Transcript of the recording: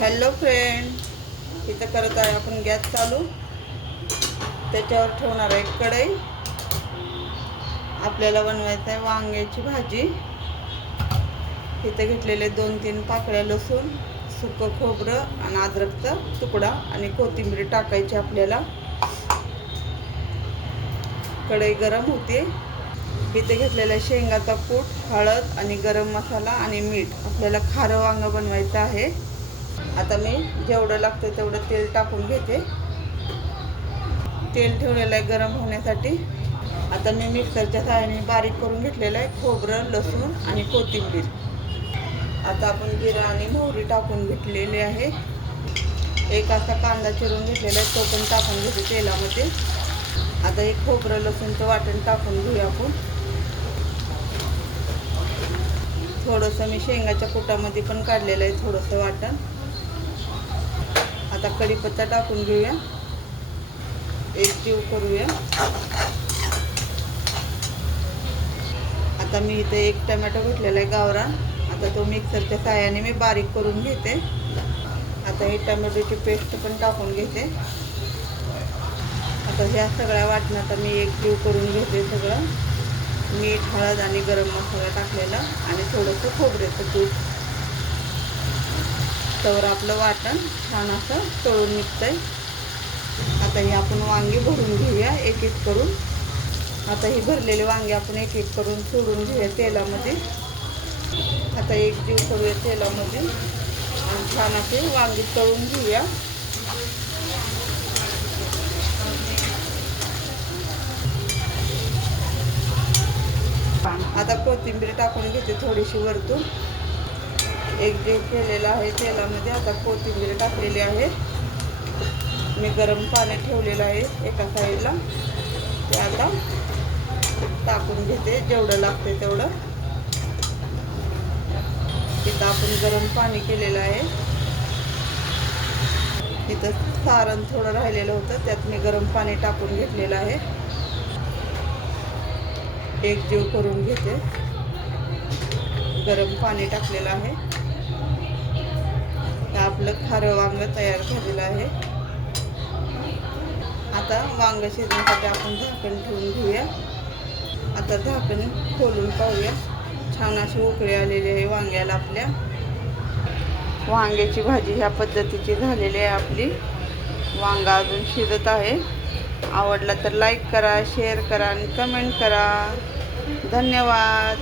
Hello friend, इथं करत आहे आपण गॅस चालू. त्याच्यावर ठेवणार आहे कढई. आपल्याला बनवायचं आहे वांग्याची भाजी. इथं घेतलेले 2-3 पाकळ्या लसूण, सुकं खोबरं आणि अद्रकचा तुकडा आणि कोथिंबीर टाकायची आपल्याला. कढई गरम होते. इथे घेतलेला शेंगाचा कूट, हळद आणि गरम मसाला आणि मीठ. आपल्याला खारं वांगं बनवायचं आहे. आता मी जेवढं लागतं तेवढं तेल टाकून घेते. तेल ठेवलेलं आहे गरम होण्यासाठी. आता मी मिक्सरच्या सहाय्याने बारीक करून घेतलेलं आहे खोबरं, लसूण आणि कोथिंबीर. आता आपण जिरा आणि मोहरी टाकून घेतलेली आहे. एक असा कांदा चिरून घेतलेला आहे, तो पण टाकून घेते तेलामध्ये. आता हे खोबरं लसूणचं वाटण टाकून घेऊया आपण. थोडंसं मी शेंगाच्या कुटामध्ये पण काढलेलं आहे थोडंसं वाटण. आता कढीपत्ता टाकून घेऊया, एक जीव करूया. आता मी इथे एक टमॅटो घेतलेला आहे गावरान. आता तो मिक्सरच्या सहाय्याने मी बारीक करून घेते. आता ही टमॅटोची पेस्ट पण टाकून घेते. आता ह्या सगळ्या वाटणाचा मी एक जीव करून घेते सगळं. मीठ, हळद आणि गरम मसाला टाकलेला आणि थोडंसं खोबऱ्याचं तूप. तर आपलं वाटण छान असं तळून निघतंय. आता हे आपण वांगी भरून घेऊया एक एक करून. आता ही भरलेले वांगे आपण एक एक करून सोडून घेऊया तेलामध्ये. आता एक जीव करूया तेलामध्ये आणि छान असे वांगी तळून घेऊया. आता कोथिंबीर टाकून घेते थोडीशी वरतून. एक जीव केलेला आहे तेलामध्ये. आता कोथिंबीर टाकलेली आहे. मी गरम पाणी ठेवलेलं आहे एका साईडला, ते आता टाकून घेते जेवढं लागते तेवढं. इथं आपण गरम पाणी केलेलं आहे. इथं सारण थोडं राहिलेलं होतं, त्यात मी गरम पाणी टाकून घेतलेलं आहे. एक जीव करून घेते. गरम पाणी टाकलेलं आहे. आपलं खारं वांगं तयार झालेलं आहे. आता वांगं शिजण्यासाठी आपण झाकण ठेवून घेऊया. आता झाकण खोलून पाहूया. छान अशी उकळी आलेली आहे वांग्याला आपल्या. वांग्याची भाजी ह्या पद्धतीची झालेली आहे आपली. वांगा अजून शिजत आहे. आवडला तर लाईक करा, शेअर करा आणि कमेंट करा. धन्यवाद.